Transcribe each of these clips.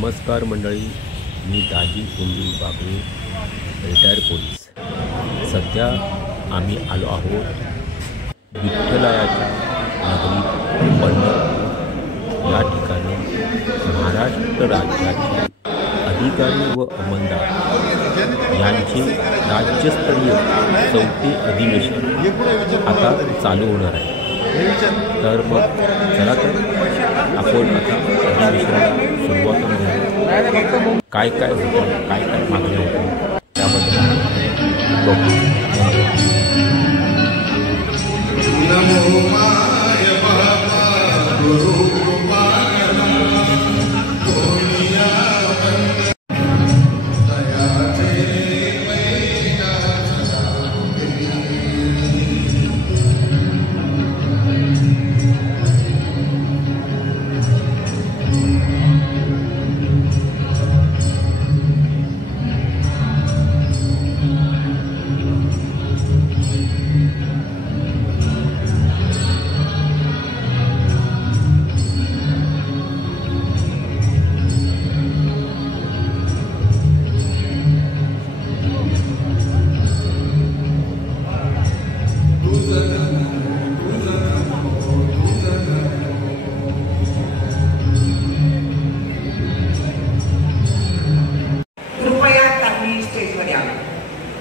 नमस्कार मंडळी, मी दाजी कुंडी बागवे, रिटायर्ड पोलीस। सध्या आम्ही आलो आहोत विठ्ठलाच्या नगरी पंढरपूर या ठिकाणी। महाराष्ट्र राज्याचे अधिकारी व अंमलदार यांचे राज्यस्तरीय 4थे अधिवेशन आता चालू होणार आहे। तर मग चला तर आपण आता अधिवेशनाला सुरुवात करूया। काय काय होतं, काय काय मागण्या होत्या त्याबद्दल बघू।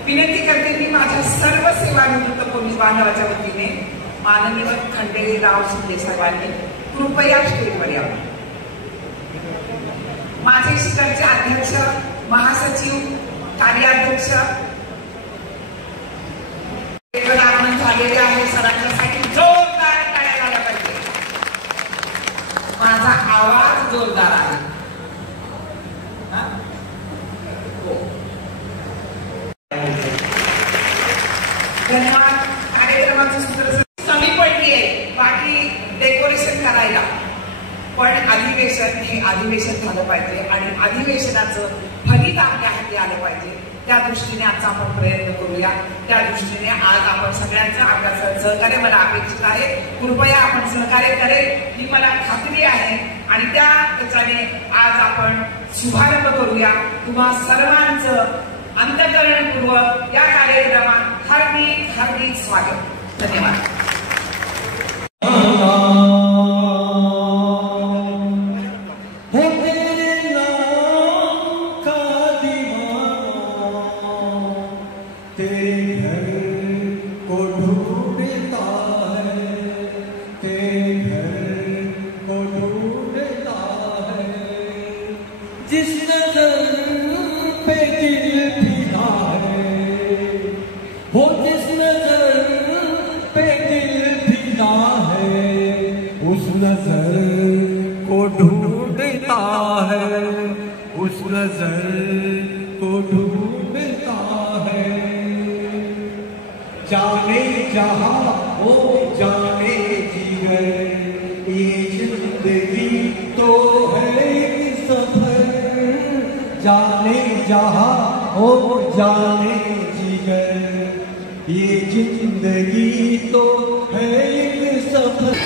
विनंती करते मी माझ्या सर्व सेवानिवृत्त पोलीस बांधवाच्या वतीने माननीय खंडेराव शिंदे साहेबांनी कृपया स्टेजवर यावं। माझे शिखरचे अध्यक्ष, महासचिव, कार्याध्यक्ष आगमन झालेले आहे। सरांच्यासाठी जोरदार टाळ्या झाल्या पाहिजे। माझा आवाज जोरदार आहे। धन्यवाद। कार्यक्रमाची सूत्र कमी पडली आहे, बाकी डेकोरेशन करायला, पण अधिवेशन हे अधिवेशन झालं पाहिजे आणि अधिवेशनाचं फलित आपल्या हाती आलं पाहिजे। त्या दृष्टीने आजचा आपण प्रयत्न करूया। त्या दृष्टीने आज आपण सगळ्यांचं आपल्या सहकार्य मला अपेक्षित आहे। कृपया आपण सहकार्य करेल ही मला खात्री आहे आणि त्याच्याने आज आपण शुभारंभ करूया। तुम्हा सर्वांचं अंतःकरणपूर्वक या कार्यक्रमात हार्दिक हार्दिक स्वागत। धन्यवाद। नजर को ढूंढता है, उस नजर को ढूंढता है। जाने जहां हो जाने जिगर, ये जिंदगी तो है एक सफर। जाने जहां हो जाने जिगर, ये जिंदगी तो है एक सफर।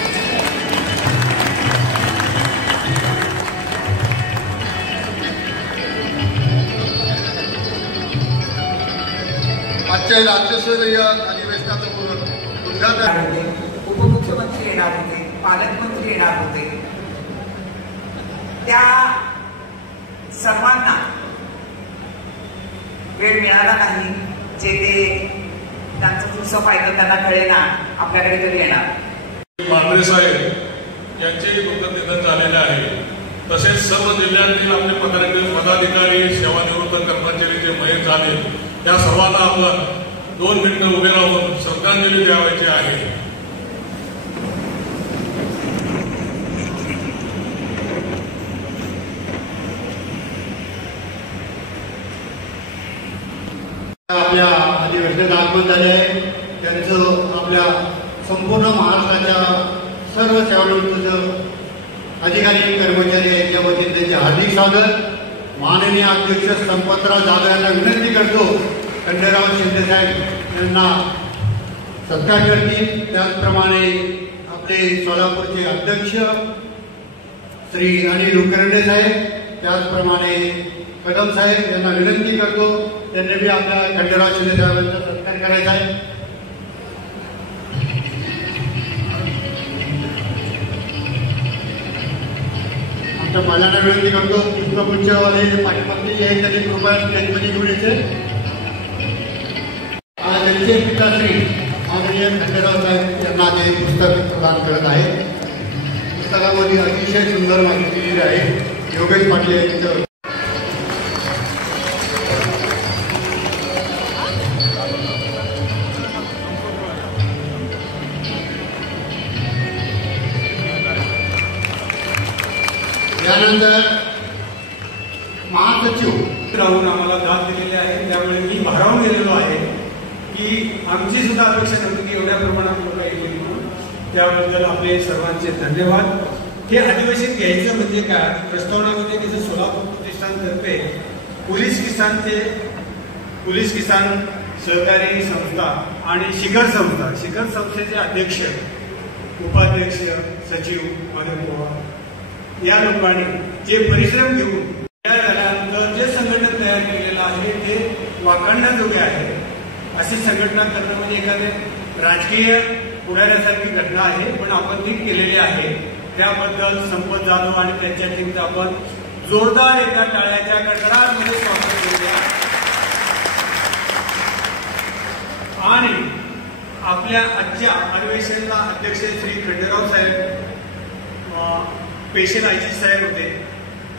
आजच्या राज्यस्तरीय अधिवेशनाचं उद्घाटन उपमुख्यमंत्री येणार होते, पालकमंत्री येणार होते। त्या सर्वांना वेळ मिळाला नाही। जे ते त्यांचं पुढचं पाहिलं त्यांना कळेना, आपल्याकडे तरी येणार। मांढरे साहेब यांचेही निधन झालेले आहे। तसेच सर्व जिल्ह्यातील आपले पदाधिकारी, सेवानिवृत्त कर्मचारी जे मयत झाले त्या सर्वांना आपण 2 मिनिटं उभे राहून श्रद्धांजली द्यावायची आहे। आपल्या अधिवेशनात आगमन झाले आहे। त्यांचं आपल्या संपूर्ण महाराष्ट्राच्या सर्व सेवानिवृत्त अधिकारी कर्मचारी यांच्या वतीने त्यांचे हार्दिक स्वागत। माननीय अध्यक्ष संपतराव जाधव यांना विनंती करतो खंडेराव शिंदे साहेब यांना सत्कार करतील। त्याचप्रमाणे आपले सोलापूरचे अध्यक्ष श्री अनिल उकरंडे साहेब त्याचप्रमाणे कदम साहेब यांना विनंती करतो, त्यांनी बी आपल्या खंडेराव शिंदे साहेबांचा सत्कार करायचा आहे. आमच्या पाल्याला विनंती करतो, पुष्पगुच्छवाले पाठीमागचे जे आहेत त्यांनी कृपया स्टेजमध्ये घेऊन यायचे. त्यांचे पिताश्री आदरणीय खंडेराव साहेब यांना ते पुस्तक प्रदान करत आहेत. पुस्तकामध्ये अतिशय सुंदर माहिती दिलेली आहे. योगेश पाटील यांचं यानंतर महासचिव राहून आम्हाला दाद दिलेले आहे. त्यामुळे मी भारावून गेलेलो आहे की आमची सुद्धा अपेक्षा नव्हती की एवढ्या प्रमाणात लोक येतील म्हणून. त्याबद्दल आपले सर्वांचे धन्यवाद. हे अधिवेशन घ्यायचं म्हणजे काय, प्रस्तावनामध्ये तिथं सोलापूर प्रतिष्ठानतर्फे पोलीस किसान सहकारी संस्था आणि शिखर संस्थेचे अध्यक्ष, उपाध्यक्ष, सचिव मदन पवार या लोकांनी जे परिश्रम घेऊन झाल्यानंतर जे संघटन तयार केलेलं आहे ते वाखाणण्याजोगे आहे. अशी संघटना करणं म्हणजे एखाद्या राजकीय पुढाऱ्यासारखी घटना आहे, पण आपण ती केलेली आहे. त्याबद्दल संपत जाधव आणि त्यांच्या टीमचं आपण जोरदार एका टाळ्याच्या कडकडाटमध्ये स्वागत करूया. आणि आपल्या आजच्या अधिवेशनाला अध्यक्ष श्री खंडेराव साहेब, पेशल आयजी साहेब होते,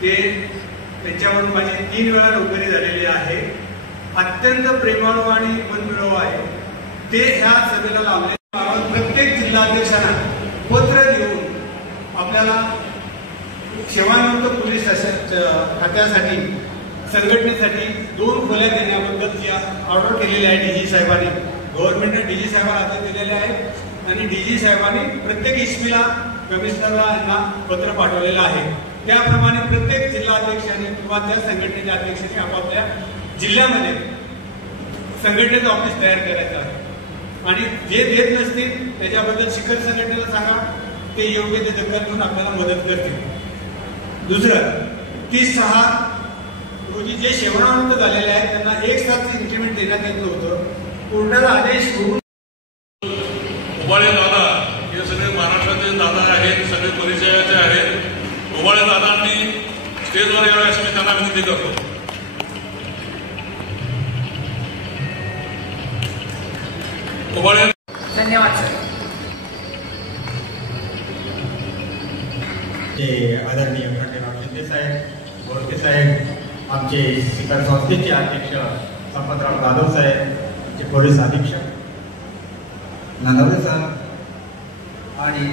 ते त्यांच्यावरून माझी 3 वेळा नोकरी झालेली आहे. अत्यंत प्रेमाळू आणि मनमिळावू आहे. ते ह्या सभेला लावले. प्रत्येक जिल्हाध्यक्षांना पत्र देऊन आपल्याला सेवानिवृत्त पोलीस खात्यासाठी संघटनेसाठी 2 खोल्या देण्याबद्दल जी ऑर्डर केलेली आहे डीजी साहेबांनी, गव्हर्नमेंटने डीजी साहेबांना हातात दिलेले आहे. आणि डीजी साहेबांनी प्रत्येक इस्मीला कमिशनरला यांना पत्र पाठवलेलं आहे. त्याप्रमाणे प्रत्येक जिल्हाध्यक्षांनी किंवा त्या संघटनेच्या अध्यक्षांनी आपापल्या जिल्ह्यामध्ये संघटनेचं ऑफिस तयार करायचं आहे. आणि जे देत नसतील त्याच्याबद्दल शिखर संघटनेला सांगा, ते योग्य ते दखल घेऊन आपल्याला मदत करतील. दुसरं, 30/6 रोजी जे सेवानिवृत्त झालेले आहेत त्यांना 1 तास इन्क्रिमेंट देण्यात येत होतं. कोर्टाचा आदेश होऊन उबाळे दादा हे सगळे महाराष्ट्राचे दादा आहेत, सगळे परिचयाचे आहेत. उबाळे दादांनी स्टेजवर यावे अशी मी त्यांना विनंती करतो. उबाळे. धन्यवाद सर. आदरणीय खंडेराव शिंदे साहेब, बोडके साहेब, आमचे शिखर संस्थेचे अध्यक्ष संपतराव जाधव साहेब, आमचे पोलीस अधीक्षक नांदवरे साहेब आणि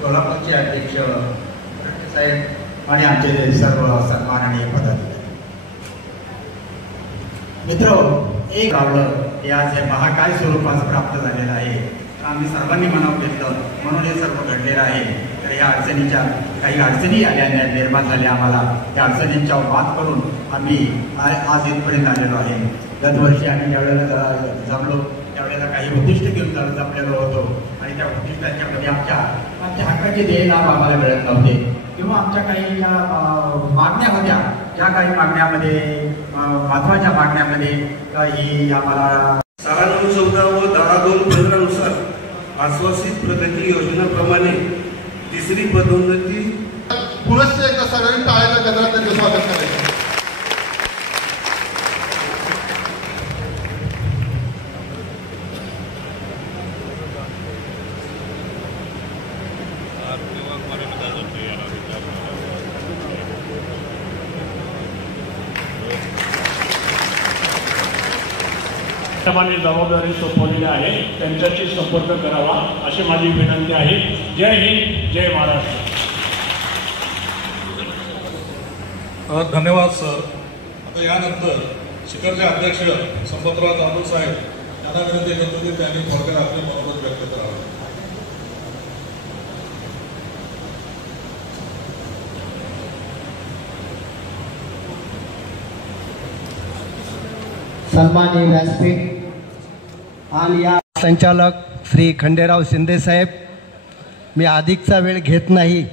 सोलापूरचे अध्यक्ष साहेब आणि आमचे सर्व सन्माननीय पदाधिकारी मित्र, एक रावलं हे आज महाकाय स्वरूपास प्राप्त झालेलं आहे. आम्ही सर्वांनी मनावर घेतलं म्हणून हे सर्व घडलेलं आहे. तर या अडचणीच्या काही अडचणी आल्या निर्माण झाल्या. आम्हाला त्या अडचणींच्या मात करून आम्ही आज इथपर्यंत आलेलो आहे. गतवर्षी आम्ही ज्यावेळेला जमलो त्यावेळेला काही उद्दिष्ट घेऊन जमलेलो होतो आणि त्या उद्दिष्टांच्यामध्ये आमच्या हक्काचे ध्येय लाभ आम्हाला मिळत नव्हते किंवा आमच्या काही ज्या मागण्या होत्या, ज्या काही मागण्यामध्ये महत्वाच्या मागण्यामध्ये काही आम्हाला 6/9/14 व 10/2/15 आश्वासित प्रगती योजनेप्रमाणे 3री पदोन्नती पुनश्च एकदा सगळ्यांनी टाळ्याच्या गजरात त्यांचं स्वागत करायचं. जबाबदारी सोपवलेली आहे त्यांच्याशी संपर्क करावा अशी माझी विनंती आहे. जय हिंद, जय महाराष्ट्र. धन्यवाद सर. आता यानंतर शिखरचे अध्यक्ष संपतराव जाधव साहेब यांना विनंती करतो की त्यांनी थोडक्यात आपले मनोगत व्यक्त करावे. सन्माननीय व्यासपीठ आणि या संचालक श्री खंडेराव शिंदे साहेब, मी अधिकचा वेळ घेत नाही.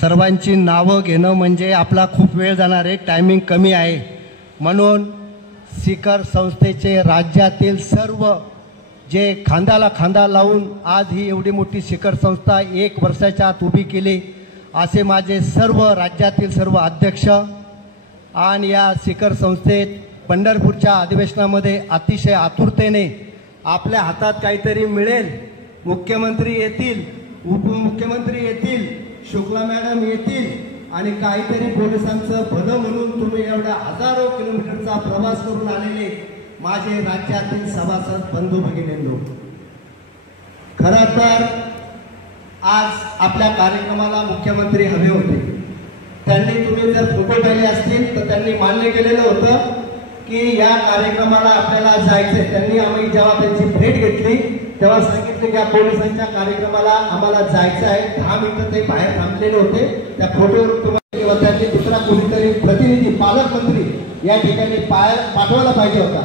सर्वांची नावं घेणं म्हणजे आपला खूप वेळ जाणार आहे, टायमिंग कमी आहे. म्हणून सीकर संस्थेचे राज्यातील सर्व जे खांद्याला खांदा लावून आज ही एवढी मोठी सीकर संस्था 1 वर्षाच्या आत उभी केली असे माझे सर्व राज्यातील सर्व अध्यक्ष आणि या सीकर संस्थेत पंढरपूरच्या अधिवेशनामध्ये अतिशय आतुरतेने आपल्या हातात काहीतरी मिळेल, मुख्यमंत्री येतील, उपमुख्यमंत्री येतील, शुक्ला मॅडम येतील आणि काहीतरी पोलिसांचं भलं म्हणून तुम्ही एवढा हजारो किलोमीटरचा प्रवास करून आलेले माझे राज्यातील सभासद बंधू भगिनींनो, खरं तर आज आपल्या कार्यक्रमाला मुख्यमंत्री हवे होते. त्यांनी तुम्ही जर फोटो पाहिले असतील तर त्यांनी मान्य केलेलं होतं की या कार्यक्रमाला आपल्याला जायचंय. त्यांनी आम्ही जेव्हा त्यांची भेट घेतली तेव्हा सांगितले की या पोलिसांच्या कार्यक्रमाला आम्हाला जायचं आहे. 10 मिनिटं ते बाहेर थांबलेले होते. त्या फोटोवर किंवा त्यांनी दुसरा कोणीतरी प्रतिनिधी पालकमंत्री या ठिकाणी पाठवायला पाहिजे होता.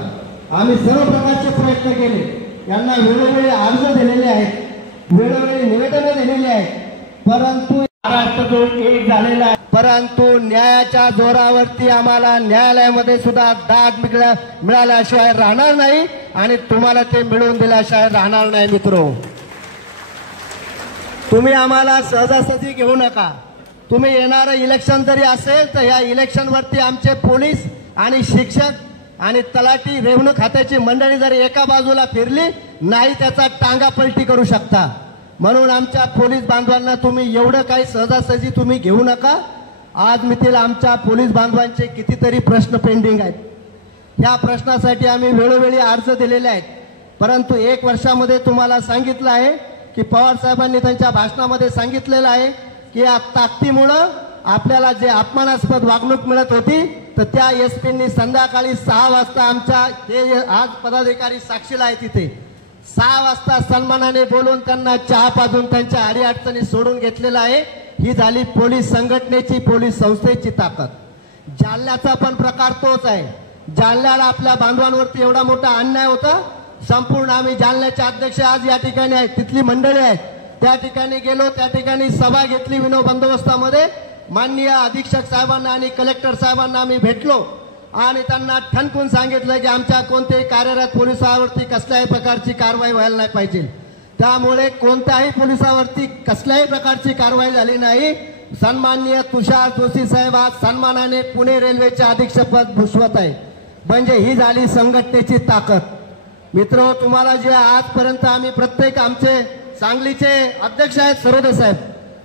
आम्ही सर्व प्रकारचे प्रयत्न केले, यांना वेळोवेळी अर्ज दिलेले आहेत, वेळोवेळी निवेदनं दिलेली आहेत, परंतु महाराष्ट्र एक झालेला आहे. परंतु न्यायाच्या जोरावरती आम्हाला न्यायालयामध्ये सुद्धा दाद मिळाल्याशिवाय राहणार नाही आणि तुम्हाला ते मिळवून दिल्याशिवाय राहणार नाही. मित्रो, तुम्ही आम्हाला सहजासहजी घेऊ नका. तुम्ही येणारं इलेक्शन जरी असेल तर या इलेक्शनवरती आमचे पोलीस आणि शिक्षक आणि तलाठी रेव्हन्यू खात्याची मंडळी जर एका बाजूला फिरली नाही त्याचा टांगा पलटी करू शकता. म्हणून आमच्या पोलीस बांधवांना तुम्ही एवढं काही सहजासहजी तुम्ही घेऊ नका. आज मितील आमच्या पोलीस बांधवांचे कितीतरी प्रश्न पेंडिंग आहेत. या प्रश्नासाठी आम्ही वेळोवेळी अर्ज दिलेले आहेत. परंतु 1 वर्षामध्ये तुम्हाला सांगितलं आहे की पवार साहेबांनी त्यांच्या भाषणामध्ये सांगितलेलं आहे की या ताकदीमुळं आपल्याला जे अपमानास्पद वागणूक मिळत होती तर त्या एसपींनी संध्याकाळी 6 वाजता आमच्या हे आज पदाधिकारी साक्षीला आहे तिथे 6 वाजता सन्मानाने बोलून त्यांना चहा पाजून त्यांच्या अडीअडचणी सोडून घेतलेला आहे. ही झाली पोलीस संघटनेची, पोलीस संस्थेची ताकद. जालन्याचा पण प्रकार तोच आहे. जालन्याला आपल्या बांधवांवरती एवढा मोठा अन्याय होता. संपूर्ण आम्ही जालन्याचे अध्यक्ष आज या ठिकाणी आहेत, तिथली मंडळी आहेत, त्या ठिकाणी गेलो, त्या ठिकाणी सभा घेतली विनो बंदोबस्तामध्ये. माननीय अधीक्षक साहेबांना आणि कलेक्टर साहेबांना आम्ही भेटलो आणि त्यांना ठणकून सांगितलं की आमच्या कोणत्याही कार्यरत पोलिसावरती कसल्याही प्रकारची कारवाई व्हायला नाही पाहिजे. त्यामुळे कोणत्याही पोलिसावरती कसल्याही प्रकारची कारवाई झाली नाही. सन्माननीय तुषार जोशी साहेब आज सन्मानाने पुणे रेल्वेचे अधीक्षकपद भूषवत आहे. म्हणजे ही झाली संघटनेची ताकद. मित्र, तुम्हाला जे आजपर्यंत आम्ही प्रत्येक आमचे सांगलीचे अध्यक्ष आहेत सरोदे साहेब,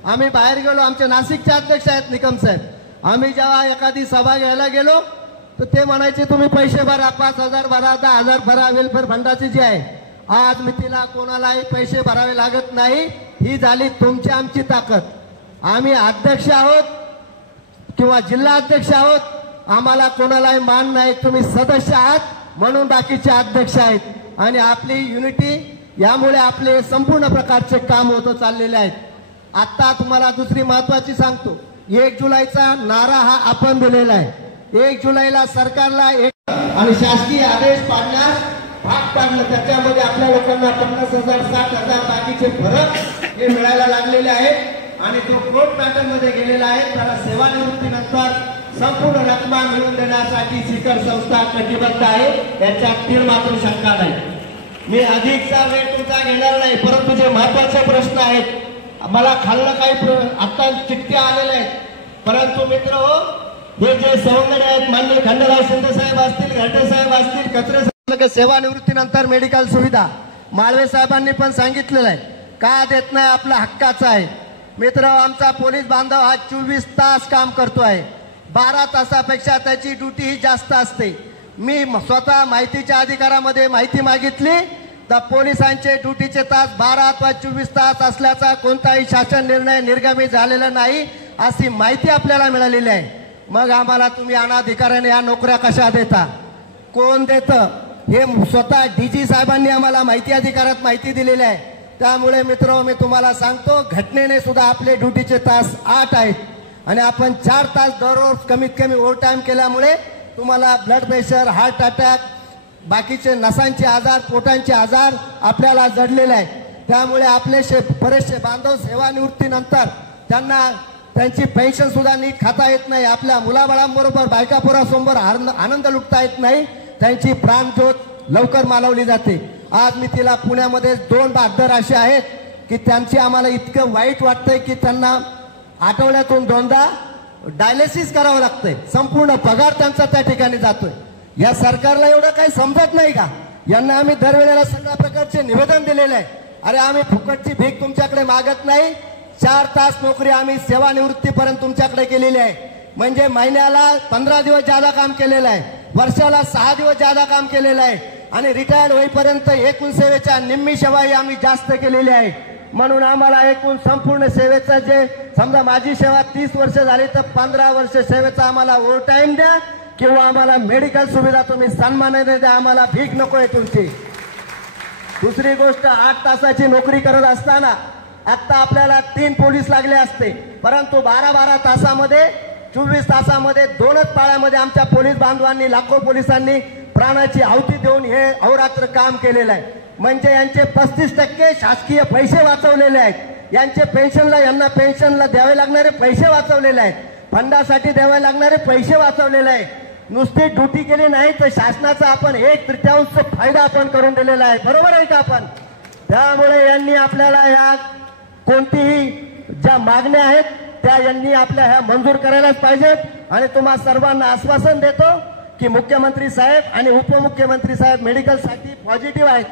आम्ही बाहेर गेलो, आमचे नाशिकचे अध्यक्ष आहेत निकम साहेब, आम्ही जेव्हा एखादी सभा घ्यायला गेलो तर ते म्हणायचे तुम्ही पैसे भरा, 5,000 भरा, 10,000 भरा, वेलफेअर फंडाची जी आहे. आज मितीला कोणालाही पैसे भरावे लागत नाही. ही झाली तुमची आमची ताकद. आम्ही अध्यक्ष आहोत किंवा जिल्हा अध्यक्ष आहोत, आम्हाला कोणालाही मान नाही. तुम्ही सदस्य आहात म्हणून बाकीचे अध्यक्ष आहेत आणि आपली युनिटी यामुळे आपले संपूर्ण प्रकारचे काम होत चाललेले आहेत. आता तुम्हाला दुसरी महत्वाची सांगतो, 1 जुलैचा नारा हा आपण दिलेला आहे. 1 जुलैला सरकारला आणि शासकीय आदेश पाडण्यास भाग पाडलं. त्याच्यामध्ये आपल्या लोकांना 50,000 60,000 बाकीचे फरक हे मिळायला लागलेले आहेत आणि तो कोर्ट पॅटर्न मध्ये गेलेला आहे. त्याला सेवानिवृत्तीनंतर संपूर्ण रक्कम मिळवून देण्यासाठी सीकर संस्था कटिबद्ध आहे, याच्यात तीळ मात्र शंका नाही. मी अधिकचा वेळ तुमचा घेणार नाही, परंतु जे महत्वाचे प्रश्न आहेत मला खाल्लं काही आता चिठ्ठ्या आलेल्या आहेत. परंतु मित्र हो, हे जे सवंगडे आहेत, माननीय खंडराव शिंदे साहेब असतील, घाटे साहेब असतील, कचरे साहेब, सेवानिवृत्तीनंतर मेडिकल सुविधा माळवे साहेबांनी पण सांगितलेलं आहे. का देत नाही, आपला हक्काचा आहे. मित्र, आमचा पोलीस बांधव हा 24 तास काम करतो आहे. 12 तासापेक्षा त्याची ड्युटी ही जास्त असते. मी स्वतः माहितीच्या अधिकारामध्ये माहिती मागितली तर पोलिसांचे ड्युटीचे तास 12 अथवा 24 तास असल्याचा कोणताही शासन निर्णय निर्गमित झालेला नाही अशी माहिती आपल्याला मिळालेली आहे. मग आम्हाला तुम्ही अनाधिकाराने या नोकऱ्या कशा देता, कोण देतं, हे स्वतः डीजी साहेबांनी आम्हाला माहिती अधिकारात माहिती दिलेली आहे. त्यामुळे मित्र, मी तुम्हाला सांगतो, घटनेने सुद्धा आपले ड्युटीचे तास 8 आहेत आणि आपण 4 तास दररोज कमीत कमी ओव्हर टाइम केल्यामुळे तुम्हाला ब्लड प्रेशर, हार्ट अटॅक, बाकीचे नसांचे आजार, पोटांचे आजार आपल्याला जडलेले आहेत. त्यामुळे आपले बरेचसे बांधव सेवानिवृत्तीनंतर त्यांना त्यांची पेन्शन सुद्धा नीट खाता येत नाही, आपल्या मुलाबाळांबरोबर बायकापोरासमोर आनंद लुटता येत नाही, त्यांची प्राणज्योत लवकर मालवली जाते. आज मी तिला पुण्यामध्ये 2 बहादर असे आहेत की त्यांची आम्हाला इतकं वाईट वाटतंय की त्यांना आठवड्यातून 2दा डायलिसिस करावं लागतंय, संपूर्ण पगार त्यांचा त्या ठिकाणी जातोय. या सरकारला एवढं काही समजत नाही का? यांना आम्ही दरवेळेला सगळ्या प्रकारचे निवेदन दिलेले आहे. अरे आम्ही फुकटची भीक तुमच्याकडे मागत नाही, 4 तास नोकरी आम्ही सेवानिवृत्तीपर्यंत तुमच्याकडे केलेली आहे. म्हणजे महिन्याला 15 दिवस ज्यादा काम केलेलं आहे, वर्षाला 6 दिवस ज्यादा काम केलेलं आहे आणि रिटायर्ड होईपर्यंत एकूण सेवेच्या निम्मी सेवाही आम्ही जास्त केलेली आहे. म्हणून आम्हाला एकूण संपूर्ण सेवेचा जे समजा माझी सेवा 30 वर्ष झाली तर 15 वर्ष सेवेचा आम्हाला ओव्हर टाइम द्या किंवा आम्हाला मेडिकल सुविधा तुम्ही सन्मानाने द्या, आम्हाला भीक नको आहे तुमची. दुसरी गोष्ट, 8 तासाची नोकरी करत असताना आता आपल्याला 3 पोलीस लागले असते, परंतु 12-12 तासामध्ये 24 तासामध्ये 2च पाळ्यामध्ये आमच्या पोलीस बांधवांनी लाखो पोलिसांनी प्राणाची आहुती देऊन हे अहोरात्र काम केलेलं आहे. म्हणजे यांचे 35% शासकीय पैसे वाचवलेले आहेत, यांचे यांना पेन्शनला द्यावे लागणारे पैसे वाचवलेले आहेत, फंडासाठी द्यावे लागणारे पैसे वाचवलेले आहेत. नुसती ड्युटी केली नाही तर शासनाचा आपण 1/3 फायदा आपण करून दिलेला आहे. बरोबर आहे का आपण? त्यामुळे यांनी आपल्याला या कोणतीही ज्या मागण्या आहेत त्या यांनी आपल्या ह्या मंजूर करायलाच पाहिजेत. आणि तुम्हा सर्वांना आश्वासन देतो की मुख्यमंत्री साहेब आणि उपमुख्यमंत्री साहेब मेडिकलसाठी पॉझिटिव्ह आहेत,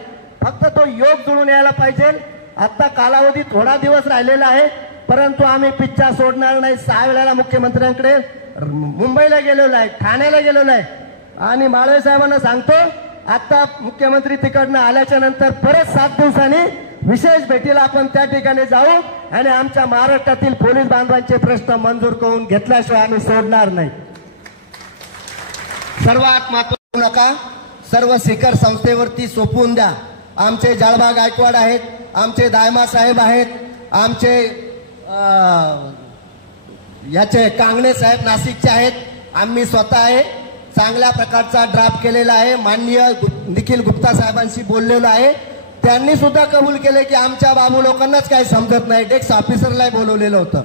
फक्त तो योग जुळून यायला पाहिजे. आता कालावधी थोडा दिवस राहिलेला आहे, परंतु आम्ही पिच्छा सोडणार नाही. 6 वेळेला मुख्यमंत्र्यांकडे मुंबईला गेलेलो आहे, ठाण्याला गेलेलो आहे आणि माळवे साहेबांना सांगतो आता मुख्यमंत्री तिकडनं आल्याच्या नंतर परत 7 दिवसांनी विशेष भेटीला आपण त्या ठिकाणी जाऊ आणि आमच्या महाराष्ट्रातील पोलीस बांधवांचे प्रश्न मंजूर करून घेतल्याशिवाय आम्ही सोडणार नाही. सर्वात महत्त्वाचं नका सर्व शिखर संस्थेवरती सोपवून द्या. आमचे जाळबा गायकवाड आहेत, आमचे दायमा साहेब आहेत, आमचे याचे कांगणे साहेब नाशिकचे आहेत, आम्ही स्वतः आहे. चांगल्या प्रकारचा ड्राफ्ट केलेला आहे. माननीय निखिल गुप्ता साहेबांशी बोललेलो आहे, त्यांनी सुद्धा कबूल केले की आमच्या बाबू लोकांनाच काही समजत नाही, डेस्क ऑफिसरला बोलवलेलं होतं.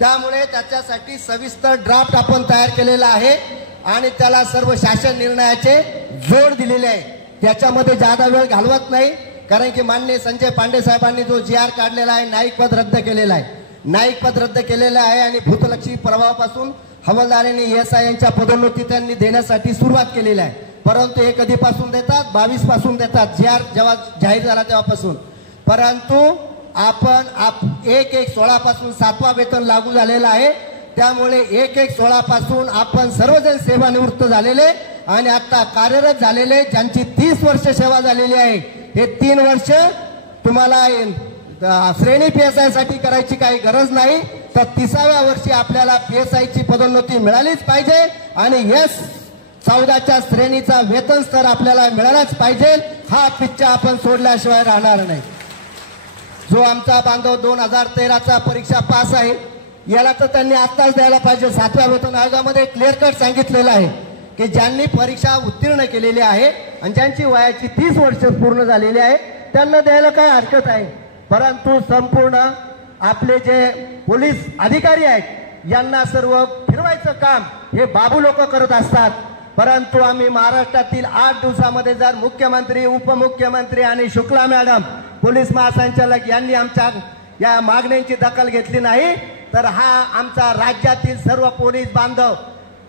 त्यामुळे त्याच्यासाठी सविस्तर ड्राफ्ट आपण तयार केलेला आहे आणि त्याला सर्व शासन निर्णयाचे जोड दिलेले आहे. त्याच्यामध्ये जादा वेळ घालवत नाही, कारण की माननीय संजय पांडे साहेबांनी जो GR काढलेला आहे, नाईक पद रद्द केलेला आहे, नाईक पद रद्द केलेलं आहे आणि भूतलक्षी प्रभावापासून हवालदारांनी SI यांच्या पदोन्नती त्यांनी देण्यासाठी सुरुवात केलेली आहे. परंतु हे कधीपासून देतात? 22 पासून देतात, GR जेव्हा जाहीर झाला तेव्हापासून. परंतु आपण 1/1/16 पासून 7वा वेतन लागू झालेला आहे. त्यामुळे 1/1/16 पासून आपण सर्वजण सेवानिवृत्त झालेले आणि आता कार्यरत झालेले ज्यांची 30 वर्ष सेवा झालेली आहे, हे 3 वर्ष तुम्हाला श्रेणी PSI साठी करायची काही गरज नाही, तर 30व्या वर्षी आपल्याला PSI ची पदोन्नती मिळालीच पाहिजे आणि S14च्या श्रेणीचा वेतन स्तर आपल्याला मिळालाच पाहिजे. हा पिच्छा आपण सोडल्याशिवाय राहणार नाही. जो आमचा बांधव 2013चा परीक्षा पास आहे, याला तर त्यांनी आत्ताच द्यायला पाहिजे. 7व्या वेतन आयोगामध्ये क्लिअर कट सांगितलेलं आहे की ज्यांनी परीक्षा उत्तीर्ण केलेली आहे आणि ज्यांची वयाची 30 वर्ष पूर्ण झालेली आहे त्यांना द्यायला काय हरकत आहे. परंतु संपूर्ण आपले जे पोलीस अधिकारी आहेत यांना सर्व फिरवायचं काम हे बाबू लोक करत असतात. परंतु आम्ही महाराष्ट्रातील 8 दिवसामध्ये जर मुख्यमंत्री, उपमुख्यमंत्री आणि शुक्ला मॅडम, पोलीस महासंचालक यांनी आमच्या या मागण्यांची दखल घेतली नाही तर हा आमचा राज्यातील सर्व पोलीस बांधव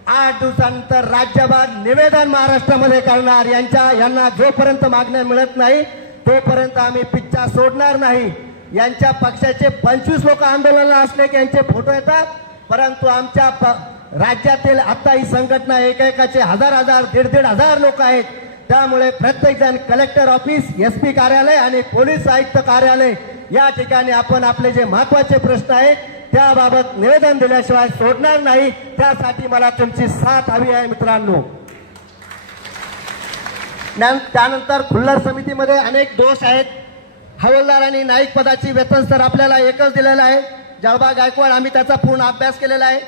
8 दिवसानंतर राज्यभर निवेदन महाराष्ट्रामध्ये करणार. यांना जोपर्यंत मागण्या मिळत नाही तोपर्यंत आम्ही पिच्छा सोडणार नाही. यांच्या पक्षाचे 25 लोक आंदोलनाला असले की यांचे फोटो येतात, परंतु आमच्या राज्यातील आता ही संघटना एकेकाचे 1000-1000, 1,500 लोक आहेत. त्यामुळे प्रत्येक जण कलेक्टर ऑफिस, SP कार्यालय आणि पोलीस आयुक्त कार्यालय या ठिकाणी आपण आपले जे महत्वाचे प्रश्न आहेत त्याबाबत निवेदन दिल्याशिवाय सोडणार नाही. त्यासाठी मला तुमची साथ हवी आहे मित्रांनो. त्यानंतर खुल्लर समितीमध्ये अनेक दोष आहेत. हवालदार आणि नाईक पदाची वेतन स्तर आपल्याला एकच दिलेला आहे. जाळबा गायकवाड आम्ही त्याचा पूर्ण अभ्यास केलेला आहे.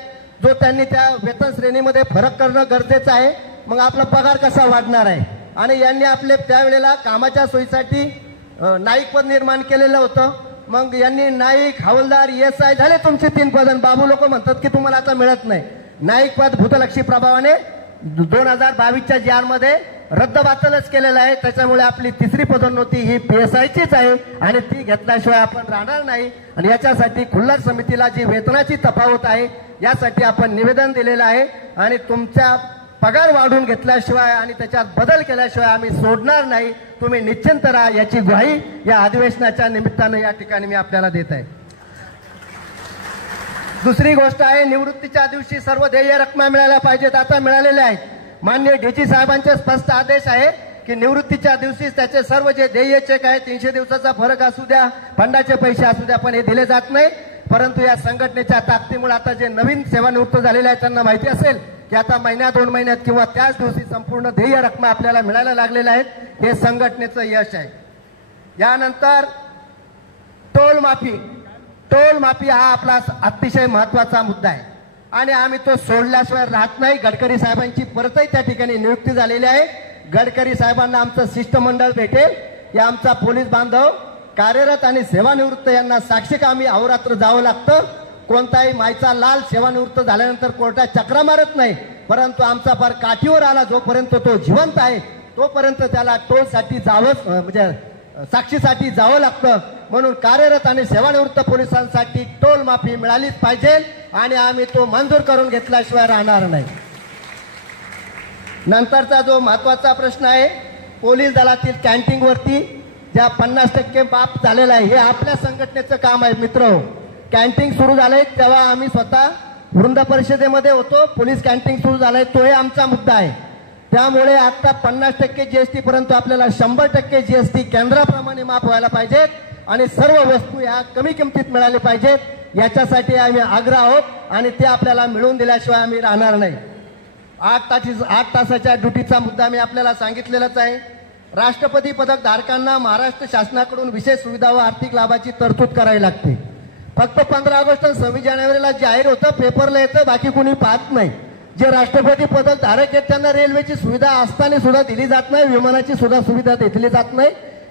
जो त्यांनी त्या वेतन श्रेणीमध्ये फरक करणं गरजेचं आहे, मग आपला पगार कसा वाढणार आहे. आणि यांनी आपले त्यावेळेला कामाच्या सोयीसाठी नाईक पद निर्माण केलेलं होतं. मग यांनी नाईक, हवालदार, ESI झाले तुमचे 3 पद. बाबू लोक म्हणतात की तुम्हाला आता मिळत नाही. नाईक पद भूतलक्षी प्रभावाने 2022च्या JR मध्ये रद्दबातलच केलेलं आहे. त्याच्यामुळे आपली 3री पदोन्नती ही PSIचीच आहे आणि ती घेतल्याशिवाय आपण राहणार नाही. आणि याच्यासाठी खुल्लार समितीला जी वेतनाची तफावत आहे यासाठी आपण निवेदन दिलेलं आहे आणि तुमच्या पगार वाढून घेतल्याशिवाय आणि त्याच्यात बदल केल्याशिवाय आम्ही सोडणार नाही. तुम्ही निश्चिंत राहा याची ग्वाही या अधिवेशनाच्या निमित्तानं या ठिकाणी मी आपल्याला देत आहे. दुसरी गोष्ट आहे, निवृत्तीच्या दिवशी सर्व देय रकमा मिळाल्या पाहिजेत. आता मिळालेल्या आहेत. माननीय DG साहेबांचे स्पष्ट आदेश आहे की निवृत्तीच्या दिवशी त्याचे सर्व जे देय चेक आहे 300 दिवसाचा फरक असू द्या, फंडाचे पैसे असू द्या, पण हे दिले जात नाही. परंतु या संघटनेच्या ताकदीमुळे आता जे नवीन सेवानिवृत्त झालेले आहेत त्यांना माहिती असेल की आता महिन्या 2 महिन्यात किंवा त्याच दिवशी संपूर्ण देय रकमा आपल्याला मिळायला लागलेल्या आहेत. हे संघटनेचं यश आहे. यानंतर टोल माफी हा आपला अतिशय महत्वाचा मुद्दा आहे आणि आम्ही तो सोडल्याशिवाय राहत नाही. गडकरी साहेबांची परतही त्या ठिकाणी नियुक्ती झालेली आहे. गडकरी साहेबांना आमचं शिष्टमंडळ भेटेल. या आमचा पोलीस बांधव कार्यरत आणि सेवानिवृत्त यांना साक्षीकामी अहोरात्र जावं लागतं. कोणताही मायचा लाल सेवानिवृत्त झाल्यानंतर कोर्टात चक्रा मारत नाही, परंतु आमचा फार काठीवर आला जोपर्यंत तो जिवंत आहे तोपर्यंत त्याला टोलसाठी जावंच म्हणजे साक्षीसाठी जावं लागतं. म्हणून कार्यरत आणि सेवानिवृत्त पोलिसांसाठी टोल माफी मिळालीच पाहिजे आणि आम्ही तो मंजूर करून घेतल्याशिवाय राहणार नाही. नंतरचा जो महत्वाचा प्रश्न आहे, पोलीस दलातील कॅन्टीनवरती ज्या 50% माफ झालेला आहे हे आपल्या संघटनेचं काम आहे. मित्र, कॅन्टीन सुरू झालंय तेव्हा आम्ही स्वतः वृंद परिषदेमध्ये होतो. पोलीस कॅन्टीन सुरू झालंय तोही आमचा मुद्दा आहे. त्यामुळे आता 50% GST परंतु आपल्याला 100% GST केंद्राप्रमाणे माफ व्हायला पाहिजेत आणि सर्व वस्तू ह्या कमी किमतीत मिळाल्या पाहिजेत. याच्यासाठी आम्ही आग्रह आहोत आणि ते आपल्याला मिळवून दिल्याशिवाय आम्ही राहणार नाही. 8 तासाच्या ड्युटीचा मुद्दा मी आपल्याला सांगितलेलाच आहे. राष्ट्रपती पदक धारकांना महाराष्ट्र शासनाकडून विशेष सुविधा व आर्थिक लाभाची तरतूद करावी लागते. फक्त 15 ऑगस्ट आणि 26 जानेवारीला जाहीर होतं, पेपरला येतं, बाकी कोणी पाहत नाही. जे राष्ट्रपती पदक धारक आहेत त्यांना रेल्वेची सुविधा असताना सुद्धा दिली जात नाही, विमानाची सुद्धा सुविधा दिली जात नाही.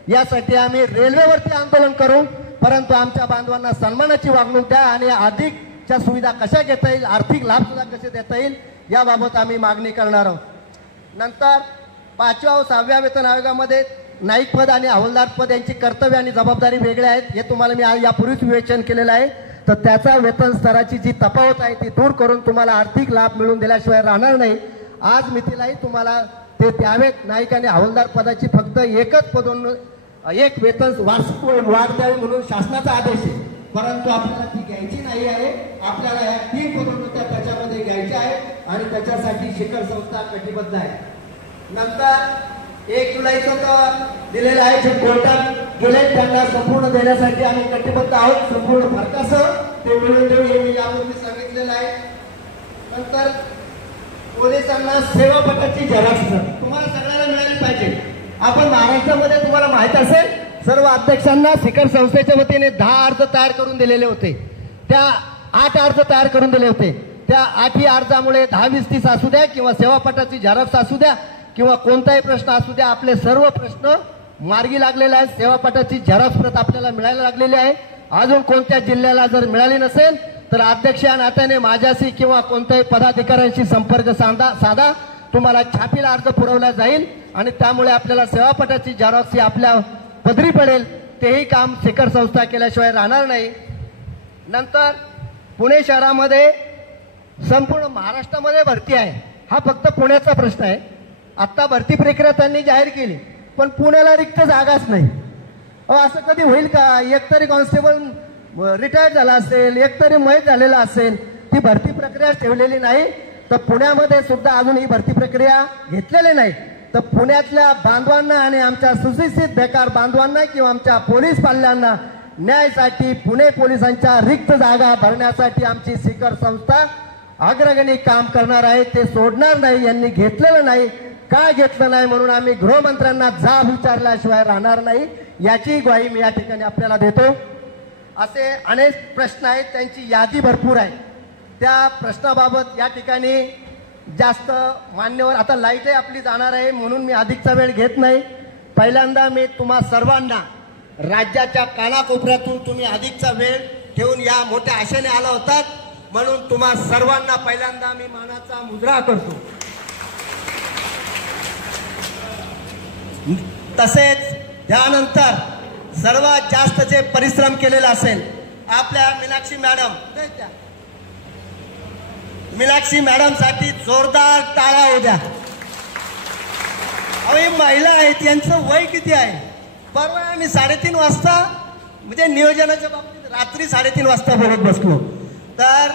यासाठी आम्ही रेल्वेवरती आंदोलन करू, परंतु आमच्या बांधवांना सन्मानाची वागणूक द्या आणि अधिकच्या सुविधा कशा घेता येईल, आर्थिक लाभ सुद्धा कसे देता येईल याबाबत आम्ही मागणी करणार आहोत. नंतर 5व्या व 6व्या वेतन आयोगामध्ये नाईक पद आणि हवालदार पद यांची कर्तव्य आणि जबाबदारी वेगळे आहेत. हे तुम्हाला मी यापूर्वीच विवेचन केलेलं आहे. तर त्याचा वेतन स्तराची जी तफावत आहे ती दूर करून तुम्हाला आर्थिक लाभ मिळवून दिल्याशिवाय राहणार नाही. आज मितीलाही तुम्हाला ते द्यावेत. नाईक आणि हवालदार पदाची फक्त एक वेतन वार्षिक वाढ द्यावी म्हणून शासनाचा आदेश आहे, परंतु आपल्याला ती घ्यायची नाही आहे. आपल्याला या 3 पदोन्नत्या त्याच्यामध्ये घ्यायच्या आहेत आणि त्याच्यासाठी शिखर संस्था कटिबद्ध आहे. नंतर 1 जुलैचं तर दिलेलं आहे, जे कोर्टात गेले त्यांना संपूर्ण देण्यासाठी आम्ही कटिबद्ध आहोत. संपूर्ण फरकासह ते मिळून देऊ हे मी यापूर्वी सांगितलेलं आहे. नंतर पोलिसांना सेवा पटाची झेरॉक्स तुम्हाला सगळ्याला मिळाली पाहिजे. आपण महाराष्ट्रामध्ये तुम्हाला माहित असेल सर्व अध्यक्षांना शिखर संस्थेच्या वतीने 10 अर्ज तयार करून दिलेले होते. त्या 8 अर्ज तयार करून दिले होते. त्या 8ही अर्जामुळे 10-20-30 असू द्या किंवा सेवापटाची झेरॉक्स असू द्या किंवा कोणताही प्रश्न असू द्या, आपले सर्व प्रश्न मार्गी लागलेले आहेत. सेवापटाची झेरॉक्स प्रत आपल्याला मिळायला लागलेली आहे. अजून कोणत्या जिल्ह्याला जर मिळाली नसेल तर अध्यक्ष या नात्याने माझ्याशी किंवा कोणत्याही पदाधिकाऱ्यांशी संपर्क साधा. तुम्हाला छापील अर्ज पुरवला जाईल आणि त्यामुळे आपल्याला सेवापटाची झेरॉक्स ही आपल्या पदरी पडेल. तेही काम शिखर संस्था केल्याशिवाय राहणार नाही. नंतर पुणे शहरामध्ये संपूर्ण महाराष्ट्रामध्ये भरती आहे, हा फक्त पुण्याचा प्रश्न आहे. आता भरती प्रक्रिया त्यांनी जाहीर केली पण पुण्याला रिक्त जागाच नाही. असं कधी होईल का? एकतरी कॉन्स्टेबल रिटायर्ड झाला असेल, एकतरी मयत झालेला असेल, ती भरती प्रक्रिया ठेवलेली नाही. तर पुण्यामध्ये सुद्धा अजून ही भरती प्रक्रिया घेतलेली नाही. तर पुण्यातल्या बांधवांना आणि आमच्या सुशिक्षित बेकार बांधवांना किंवा आमच्या पोलीस पाल्यांना न्यायासाठी पुणे पोलिसांच्या रिक्त जागा भरण्यासाठी आमची शिखर संस्था अग्रगणी काम करणार आहे. ते सोडणार नाही. यांनी घेतलेलं नाही. का घेतलं नाही म्हणून आम्ही गृहमंत्र्यांना जाब विचारल्याशिवाय राहणार नाही, याची ग्वाही मी या ठिकाणी आपल्याला देतो. असे अनेक प्रश्न आहेत, त्यांची यादी भरपूर आहे. त्या प्रश्नाबाबत या ठिकाणी जास्त मान्यवर आता लाईटही आपली जाणार आहे म्हणून मी अधिकचा वेळ घेत नाही. पहिल्यांदा मी तुम्हा सर्वांना राज्याच्या कानाकोपऱ्यातून तुम्ही अधिकचा वेळ ठेवून या मोठ्या आशेने आला होतात, म्हणून तुम्हा सर्वांना पहिल्यांदा मी मानाचा मुजरा करतो. तसेच त्यानंतर सर्वात जास्त जे परिश्रम केलेला असेल आपल्या मीनाक्षी मॅडम साठी जोरदार टाळ्या होऊ द्या. अहो, महिला आहेत, यांचं वय किती आहे? परवा आम्ही 3:30 वाजता म्हणजे नियोजनाच्या बाबतीत रात्री 3:30 वाजता बोलत बसलो. तर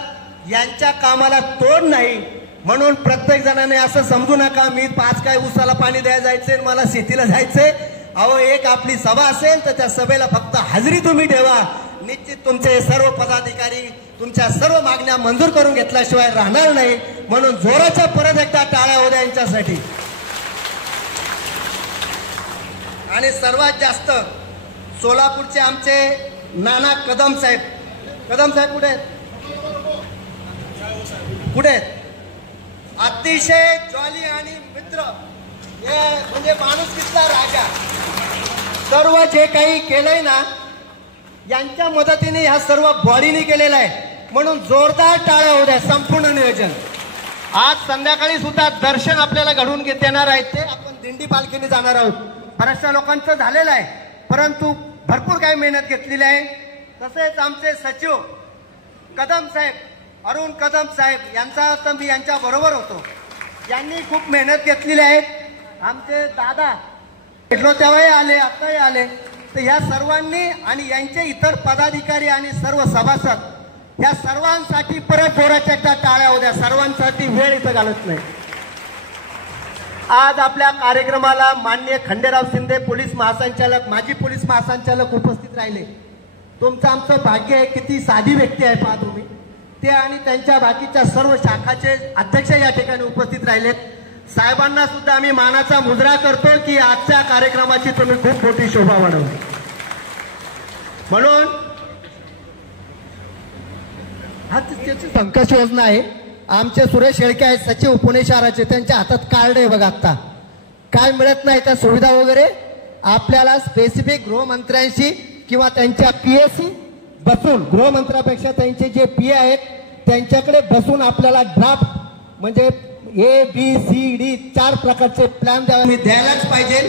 यांच्या कामाला तोड नाही, म्हणून प्रत्येक जणाने असं समजू नका मी 5 काय उसाला पाणी द्यायला जायचंय, मला शेतीला जायचंय. अहो, एक आपली सभा असेल तर त्या सभेला फक्त हजेरी तुम्ही ठेवा. निश्चित तुमचे सर्व पदाधिकारी तुमच्या सर्व मागण्या मंजूर करून घेतल्याशिवाय राहणार नाही. म्हणून जोराच्या परत एकदा टाळ्या होत्या यांच्यासाठी. आणि सर्वात जास्त सोलापूरचे आमचे नाना कदम साहेब कुठे आहेत? कुठे आहेत? अतिशय जॉली आणि मित्र, हे म्हणजे माणूस कितला राजा. सर्व जे काही केलंय ना यांच्या मदतीने ह्या सर्व बॉडीने केलेलं आहे. म्हणून जोरदार टाळ्या होत्या. संपूर्ण नियोजन आज संध्याकाळी सुद्धा दर्शन आपल्याला घडवून येणार आहेत. ते आपण दिंडी पालखीने जाणार आहोत. बऱ्याचशा लोकांचं झालेलं आहे, परंतु भरपूर काही मेहनत घेतलेली आहे. तसेच आमचे सचिव कदम साहेब, अरुण कदम साहेब यांचा तर मी यांच्या बरोबर होतो. यांनी खूप मेहनत घेतलेली आहे. आमचे दादा भेटलो तेव्हाही आले, आताही आले. तर या सर्वांनी आणि यांचे इतर पदाधिकारी आणि सर्व सभासद या सर्वांसाठी परत जोराच्या एकदा टाळ्या होत्या. सर्वांसाठी वेळ इथं घालत नाही. आज आपल्या कार्यक्रमाला माननीय खंडेराव शिंदे पोलीस महासंचालक, माजी पोलीस महासंचालक उपस्थित राहिले. तुमचं आमचं भाग्य आहे. किती साधी व्यक्ती आहे पहा तुम्ही. ते आणि त्यांच्या बाकीच्या सर्व शाखाचे अध्यक्ष या ठिकाणी उपस्थित राहिलेत. साहेबांना सुद्धा आम्ही मानाचा मुजरा करतो की आजच्या कार्यक्रमाची तुम्ही खूप मोठी शोभा वाढवली. म्हणून हा त्याची संकष योजना आहे. आमचे सुरेश शेळके आहेत सचिव पुणे शहराचे, त्यांच्या हातात कार्ड आहे बघा. आता काय मिळत नाही त्या सुविधा वगैरे. आपल्याला स्पेसिफिक गृहमंत्र्यांशी किंवा त्यांच्या पीएसी बसून, गृहमंत्र्यापेक्षा त्यांचे जे पीए आहेत त्यांच्याकडे बसून आपल्याला ड्राफ्ट म्हणजे ABCD 4 प्रकारचे प्लॅन द्यायलाच पाहिजे.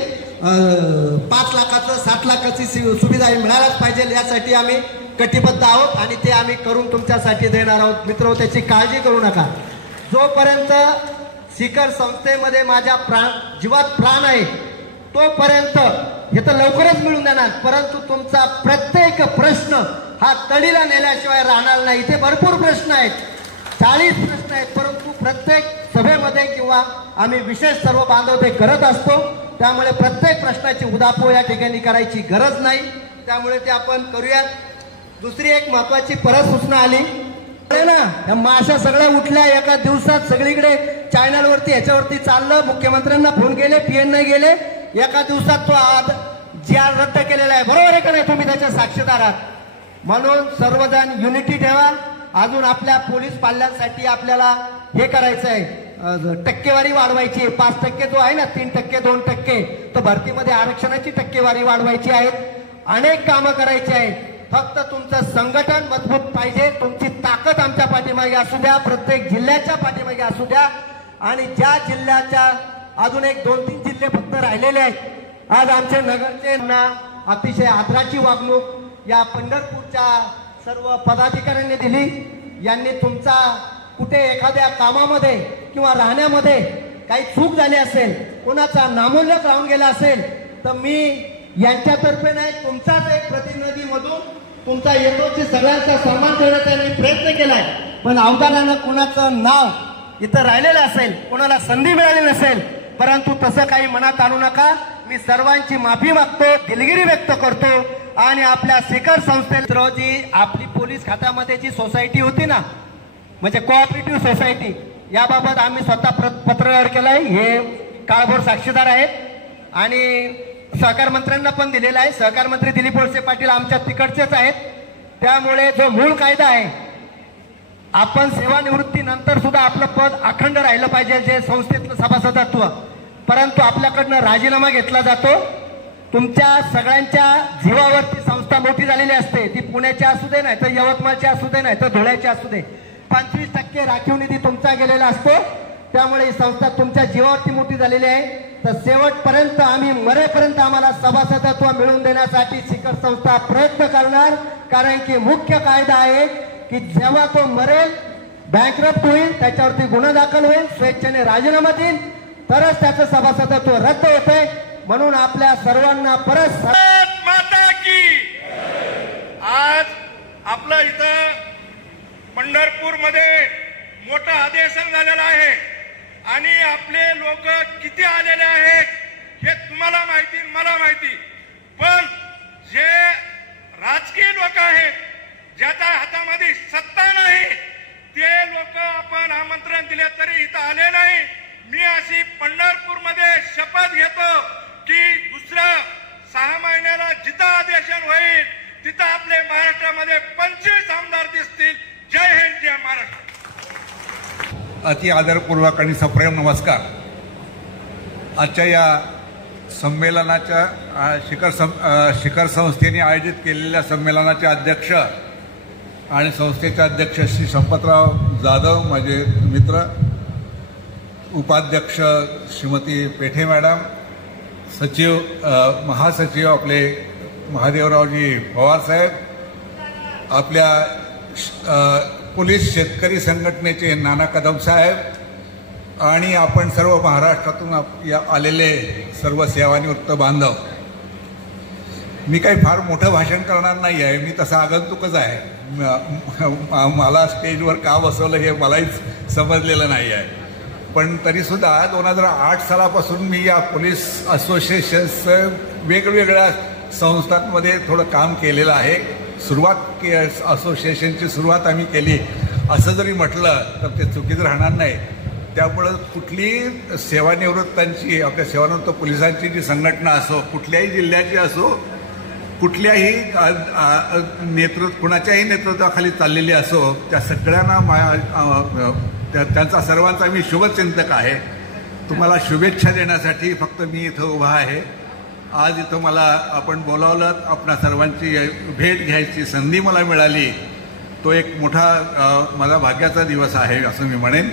5 लाखाचं 60 लाखाची सुविधा मिळायलाच पाहिजे. यासाठी आम्ही कटिबद्ध आहोत आणि ते आम्ही करून तुमच्यासाठी देणार आहोत. मित्र, त्याची काळजी करू नका. जोपर्यंत शिखर संस्थेमध्ये माझ्या जीवात प्राण आहे तोपर्यंत हे तर लवकरच मिळून देणार, परंतु तुमचा प्रत्येक प्रश्न हा तडीला नेल्याशिवाय राहणार नाही. इथे भरपूर प्रश्न आहेत, 40 प्रश्न आहेत, परंतु प्रत्येक सभेमध्ये किंवा आम्ही विशेष सर्व बांधव ते करत असतो. त्यामुळे प्रत्येक प्रश्नाची उदापो या ठिकाणी करायची गरज नाही. त्यामुळे ते आपण करूयात. दुसरी एक महत्वाची परत सूचना आली ना, या माशा सगळ्या उठल्या एका दिवसात सगळीकडे चॅनलवरती ह्याच्यावरती चाललं. मुख्यमंत्र्यांना फोन केले, पीएन नाही गेले. एका दिवसात तो GR रद्द केलेला आहे. बरोबर आहे का नाही? तुम्ही त्याच्या साक्षीदार आहात. म्हणून सर्वजण युनिटी ठेवा. अजून आपल्या पोलीस पाल्यांसाठी आपल्याला हे करायचं आहे, टक्केवारी वाढवायची आहे. 5% जो आहे ना, 3%, 2%, तर भरतीमध्ये आरक्षणाची टक्केवारी वाढवायची आहे. अनेक कामं करायची आहेत. फक्त तुमचं संघटन मजबूत पाहिजे. तुमची ताकद आमच्या पाठीमागे असू द्या, प्रत्येक जिल्ह्याच्या पाठीमागे असू द्या. आणि ज्या जिल्ह्याच्या अजून 1-2-3 जिल्हे फक्त राहिलेले आहेत, आज आमचे नगरचे अतिशय आदराची वागणूक या पंढरपूरच्या सर्व पदाधिकाऱ्यांनी दिली. यांनी तुमचा कुठे एखाद्या कामामध्ये किंवा राहण्यामध्ये काही चूक झाली असेल, कोणाचा नामोल्लेख राहून गेला असेल, तर मी यांच्यातर्फे नाही, तुमचाच एक प्रतिनिधी मधून तुमचा येतो की सगळ्यांचा सन्मान करण्याचा मी प्रयत्न केलाय. पण अवधानानं कोणाचं नाव इथं राहिलेलं असेल, कोणाला संधी मिळाली नसेल, परंतु तसं काही मनात आणू नका. मी सर्वांची माफी मागतो, दिलगिरी व्यक्त करतो. आणि आपल्या शिखर संस्थेत जी आपली पोलीस खात्यामध्ये जी सोसायटी होती ना, म्हणजे कोऑपरेटिव्ह सोसायटी, याबाबत आम्ही स्वतः पत्र केलंय. हे काळभोर साक्षीदार आहेत आणि सहकार मंत्र्यांना पण दिलेला आहे. सहकार मंत्री दिलीप वळसे पाटील आमच्या तिकडचेच आहेत. त्यामुळे जो मूळ कायदा आहे, आपण सेवानिवृत्तीनंतर सुद्धा आपलं पद अखंड राहिलं पाहिजे, जे संस्थेतलं सभासदत्व. परंतु आपल्याकडनं राजीनामा घेतला जातो तुमच्या सगळ्यांच्या जीवावरती संस्था मोठी झालेली असते, ती पुण्याची असू दे, नाही तर यवतमाळची असू दे, नाही तर धुळ्याची असू दे. 25% राखीव निधी तुमचा गेलेला असतो. त्यामुळे ही संस्था तुमच्या जीवावरती मोठी झालेली आहे. तर शेवटपर्यंत आम्ही मरेपर्यंत आम्हाला सभासदत्व मिळवून देण्यासाठी शिखर संस्था प्रयत्न करणार. कारण की मुख्य कायदा आहे की जेव्हा तो मरेल, बँकरप्ट होईल, त्याच्यावरती गुन्हा दाखल होईल, स्वेच्छेने राजीनामा देईल, तरच त्याचं सभासदत्व रद्द होते. म्हणून आपल्या सर्वांना परत माता की आज आपलं इथं पंढरपूरमध्ये मोठं अधिवेशन झालेलं आहे आणि आपले लोक किती आलेले आहेत हे तुम्हाला माहिती, मला माहिती. पण जे राजकीय लोक आहेत, ज्याच्या हातामध्ये सत्ता नाही, ते लोक आपण आमंत्रण दिले तरी इथं आले नाही. मी अशी पंढरपूरमध्ये शपथ घेतो की दुसऱ्या 6 महिन्याला जिथं अधिवेशन होईल तिथं आपले महाराष्ट्रामध्ये 25 आमदार दिसतील. जय हिंद, जय महाराष्ट्र. अति आदरपूर्वक आणि सप्रेम नमस्कार. आजच्या या संमेलनाच्या शिखर संस्थेने आयोजित केलेल्या संमेलनाचे अध्यक्ष आणि संस्थेचे अध्यक्ष श्री संपतराव जाधव, माझे मित्र, उपाध्यक्ष श्रीमती पेठे मॅडम, सचिव महासचिव आपले महादेवरावजी पवार साहेब, आपल्या पोलीस शेतकरी संघटनेचे नाना कदम साहेब आणि आपण सर्व महाराष्ट्रातून आलेले सर्व सेवानिवृत्त बांधव. मी काही फार मोठं भाषण करणार नाही आहे, मी तसा आगंतुकच आहे. मला स्टेजवर का बसवलं हे मलाहीच समजलेलं नाही आहे. पण तरीसुद्धा 2008 सालापासून मी या पोलीस असोसिएशन्सचं वेगवेगळ्या संस्थांमध्ये थोडं काम केलेलं आहे. असोसिएशनची सुरुवात आम्ही केली असं जरी म्हटलं तर ते चुकीचं राहणार नाही. त्यामुळं कुठलीही सेवानिवृत्तांची, आपल्या सेवानिवृत्त पोलिसांची जी संघटना असो, कुठल्याही जिल्ह्याची असो, कुठल्याही कुणाच्याही नेतृत्वाखाली चाललेली असो, त्या सगळ्यांना त्यांचा सर्वांचा मी शुभचिंतक आहे. तुम्हाला शुभेच्छा देण्यासाठी फक्त मी इथं उभा आहे. आज इथं मला आपण बोलावलं, आपणा सर्वांची भेट घ्यायची संधी मला मिळाली, तो एक मोठा माझा भाग्याचा दिवस आहे असं मी म्हणेन.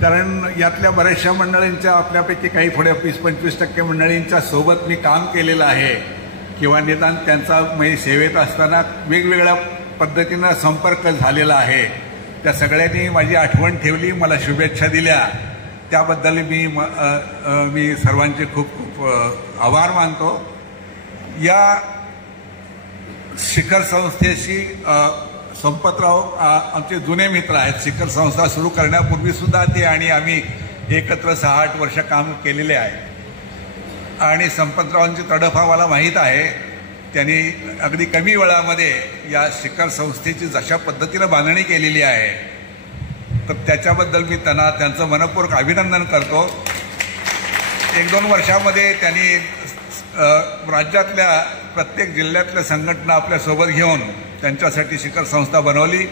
कारण यातल्या बऱ्याचशा मंडळींच्या, आपल्यापैकी काही थोड्या 20-25% मंडळींच्या सोबत मी काम केलेलं आहे किंवा निदान त्यांचा मी सेवेत असताना वेगवेगळ्या पद्धतीनं संपर्क झालेला आहे. त्या सगळ्यांनी माझी आठवण ठेवली, मला शुभेच्छा दिल्या, त्याबद्दल मी सर्वांचे खूप खूप आभार मानतो. या शिखर संस्थेशी संपतराव आमचे जुने मित्र आहेत. शिखर संस्था सुरू करण्यापूर्वीसुद्धा ते आणि आम्ही एकत्र 6-8 वर्ष काम केलेले आहे. आणि संपतरावांची तडफ आम्हाला माहीत आहे. त्यांनी अगदी कमी वेळामध्ये या शिखर संस्थेची जशा पद्धतीनं बांधणी केलेली आहे, तर त्याच्याबद्दल मी त्यांचं मनपूर्वक अभिनंदन करतो. 1-2 वर्षामध्ये त्यांनी राज्यातल्या प्रत्येक जिल्ह्यातल्या संघटना आपल्यासोबत घेऊन त्यांच्यासाठी शिखर संस्था बनवली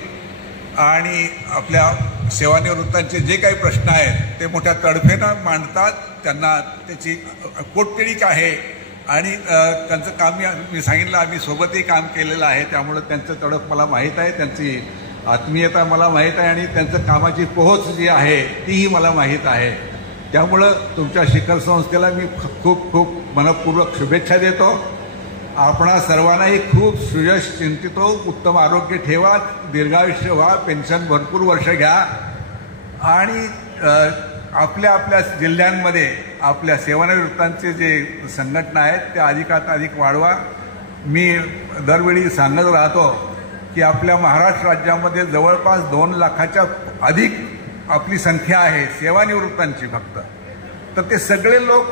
आणि आपल्या सेवानिवृत्तांचे जे काही प्रश्न आहेत ते मोठ्या तडफेनं मांडतात. त्यांना त्याची पोटतिडीक आहे आणि त्यांचं काम मी सांगितलं, आम्ही सोबतही काम केलेलं आहे. त्यामुळं त्यांचं तडफ मला माहीत आहे, त्यांची आत्मीयता मला माहीत आहे आणि त्यांचं कामाची पोहोच जी आहे तीही मला माहीत आहे. त्यामुळं तुमच्या शिखर संस्थेला मी खूप खूप मनपूर्वक शुभेच्छा देतो. आपणा सर्वांनाही खूप सुयश चिंतितो, उत्तम आरोग्य ठेवा, दीर्घायुष्य व्हा, पेन्शन भरपूर वर्ष घ्या आणि आपल्या आपल्या जिल्ह्यांमध्ये आपल्या सेवानिवृत्तांचे जे संघटना आहेत त्या अधिकात अधिक वाढवा. मी दरवेळी सांगत राहतो की आपल्या महाराष्ट्र राज्यामध्ये जवळपास 2 लाखाच्या अधिक आपली संख्या आहे सेवानिवृत्तांची फक्त. तर ते सगळे लोक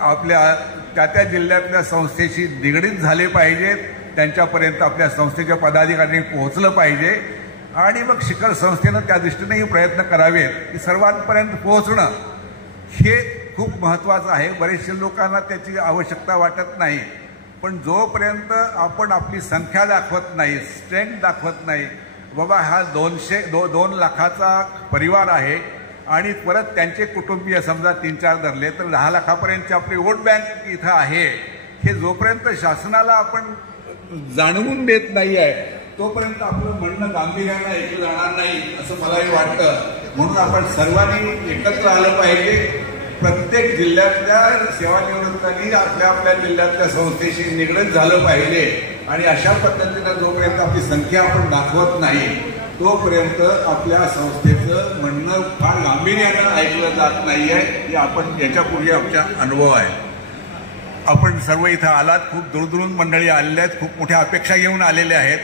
आपल्या त्या जिल्ह्यातल्या संस्थेशी निगडीत झाले पाहिजेत, त्यांच्यापर्यंत आपल्या संस्थेच्या पदाधिकाऱ्यांनी पोहोचलं पाहिजे आणि मग शिखर संस्थेनं त्या दृष्टीनेही प्रयत्न करावेत की सर्वांपर्यंत पोहोचणं हे खूप महत्त्वाचं आहे. बरेचशे लोकांना त्याची आवश्यकता वाटत नाही, पण जोपर्यंत आपण आपली संख्या दाखवत नाही, स्ट्रेंथ दाखवत नाही, बाबा हा 2 लाखाचा परिवार आहे आणि परत त्यांचे कुटुंबीय समजा 3-4 धरले तर 10 लाखापर्यंतची आपली वोट बँक इथं आहे, हे जोपर्यंत शासनाला आपण जाणवून देत नाही आहे तोपर्यंत आपलं म्हणणं गांभीर्यानं ऐकलं जाणार नाही असं मलाही वाटतं. म्हणून आपण सर्वांनी एकत्र आलं पाहिजे. प्रत्येक जिल्ह्यातल्या सेवानिवृत्तांनी आपल्या आपल्या जिल्ह्यातल्या संस्थेशी निगडीत झालं पाहिजे आणि अशा पद्धतीनं जोपर्यंत आपली संख्या आपण दाखवत नाही तोपर्यंत आपल्या संस्थेचं म्हणणं फार गांभीर्यानं ऐकलं जात नाही आहे. हे आपण याच्यापूर्वी आमचा अनुभव आहे. आपण सर्व इथं आलात, खूप दूरदूरून मंडळी आलेले आहेत, खूप मोठ्या अपेक्षा घेऊन आलेल्या आहेत.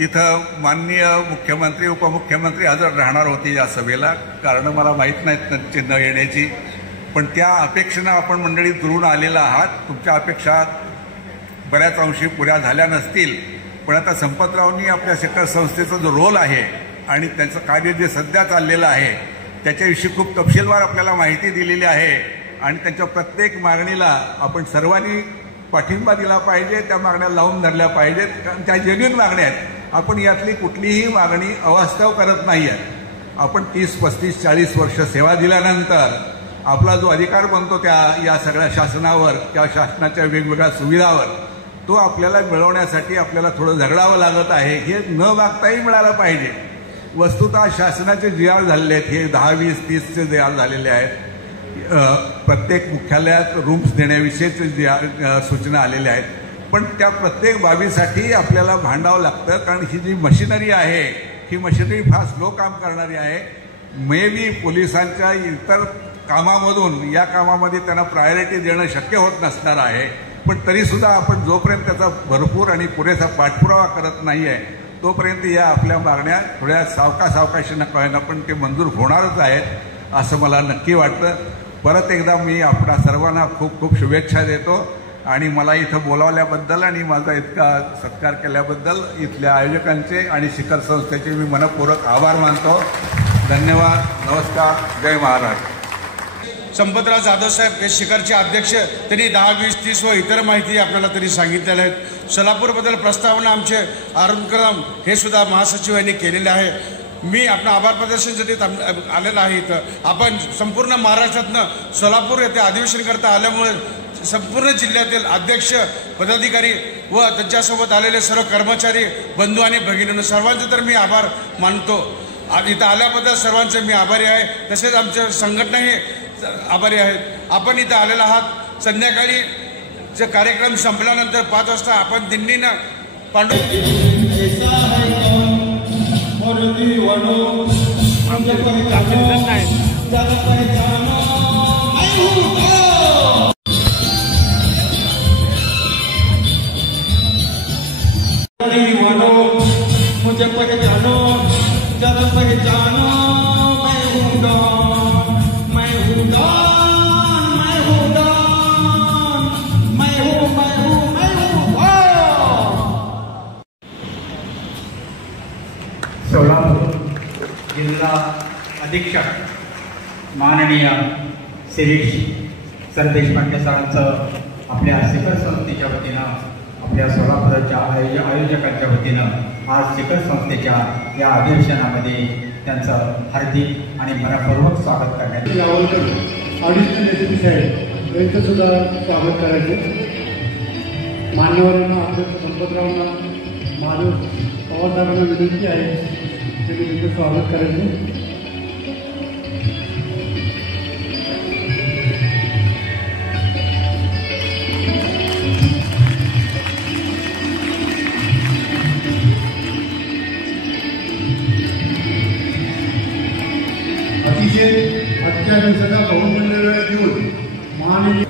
इथं माननीय मुख्यमंत्री उपमुख्यमंत्री हजर राहणार होते या सभेला, कारण मला माहीत नाहीत चिन्ह येण्याची, पण त्या अपेक्षेनं आपण मंडळी दुरून आलेला आहात. तुमच्या अपेक्षा बऱ्याच अंशी पुऱ्या झाल्या नसतील, पण आता संपतरावनी आपल्या शिखर संस्थेचा जो रोल आहे आणि त्यांचं कार्य जे सध्या चाललेलं आहे त्याच्याविषयी खूप तपशीलवार आपल्याला माहिती दिलेली आहे आणि त्यांच्या प्रत्येक मागणीला आपण सर्वांनी पाठिंबा दिला पाहिजे. त्या मागण्या लावून धरल्या पाहिजेत, कारण त्या जेन्युइन मागण्या आहेत. आपण यातली कुठलीही मागणी अवास्तव करत नाही आहे. आपण 30, 35, 40 वर्ष सेवा दिल्यानंतर आपला जो अधिकार बनतो त्या या सगळ्या शासनावर किंवा शासनाच्या वेगवेगळ्या सुविधावर तो आपल्याला मिळवण्यासाठी आपल्याला थोडं झगडावं लागत आहे. हे न मागताही मिळालं पाहिजे. वस्तुतः शासनाचे जी आर झालेले आहेत हे 10, 20, 30चे जे आर झालेले आहेत. प्रत्येक मुख्यालयात रूम्स देण्याविषयीचे जे सूचना आलेल्या आहेत, पण त्या प्रत्येक बाबीसाठी आपल्याला भांडावं लागतं, कारण ही जी मशिनरी आहे ही मशिनरी फार स्लो काम करणारी आहे. मे बी पोलिसांच्या इतर कामामधून या कामामध्ये त्यांना प्रायोरिटी देणं शक्य होत नसणार आहे, पण तरीसुद्धा आपण जोपर्यंत त्याचा भरपूर आणि पुरेसा पाठपुरावा करत नाही आहे तोपर्यंत या आपल्या मागण्या थोड्या सावकाशीनं कळेना पण ते मंजूर होणारच आहेत असं मला नक्की वाटतं. परत एकदा मी आपल्या सर्वांना खूप खूप शुभेच्छा देतो आणि मला इथं बोलावल्याबद्दल आणि माझा इतका सत्कार केल्याबद्दल इथल्या आयोजकांचे आणि शिखर संस्थेचे मी मनपूर्वक आभार मानतो. धन्यवाद. नमस्कार. जय महाराष्ट्र. संपतराव जाधव साहेब हे शिखरचे अध्यक्ष, त्यांनी 10, 20, 30 व इतर माहिती आपल्याला तरी सांगितलेल्या आहेत. सोलापूरबद्दल प्रस्तावना आमचे अरुण कदम हे सुद्धा महासचिव यांनी केलेले आहे. मी आपलं आभार प्रदर्शनसाठी आलेलं आहे. इथं आपण संपूर्ण महाराष्ट्रातनं सोलापूर येथे अधिवेशन करता आल्यामुळे संपूर्ण जिल्ह्यातील अध्यक्ष, पदाधिकारी व त्यांच्यासोबत आलेले सर्व कर्मचारी, बंधू आणि भगिनींनो सर्वांचे तर मी आभार मानतो. इथं आल्याबद्दल सर्वांचे मी आभारी आहे. तसेच आमच्या संघटनाही आभारी आहेत. आपण इथं आलेला आहात. संध्याकाळी जे कार्यक्रम संपल्यानंतर 5 वाजता आपण दिंडीनं मुझे पहचानो, जरा पहचानो, मैं हूँ डॉन, मैं हूँ डॉन, मैं हूँ डॉन, मैं हूँ सोलापूर जिल्हा अधीक्षक माननीय शिरीष सर देशपांडे सरांचं आपल्या शिखर संस्थेच्या वतीनं, आपल्या सोलापूरच्या आयोजकांच्या वतीनं आज शिखर संस्थेच्या या अधिवेशनामध्ये त्यांचं हार्दिक आणि मनपूर्वक स्वागत करण्यात येतं. ऑडिशनल एसपी साहेब यांचं सुद्धा स्वागत करायचं. मान्यवरांना आपल्या संपतरावांना माझं पवारसाहेबांना विनंती आहे त्यांनी त्यांचं स्वागत करायचं. अतिशय आजच्या दिवसाचा बहुमूल्य वेळ देऊन माननीय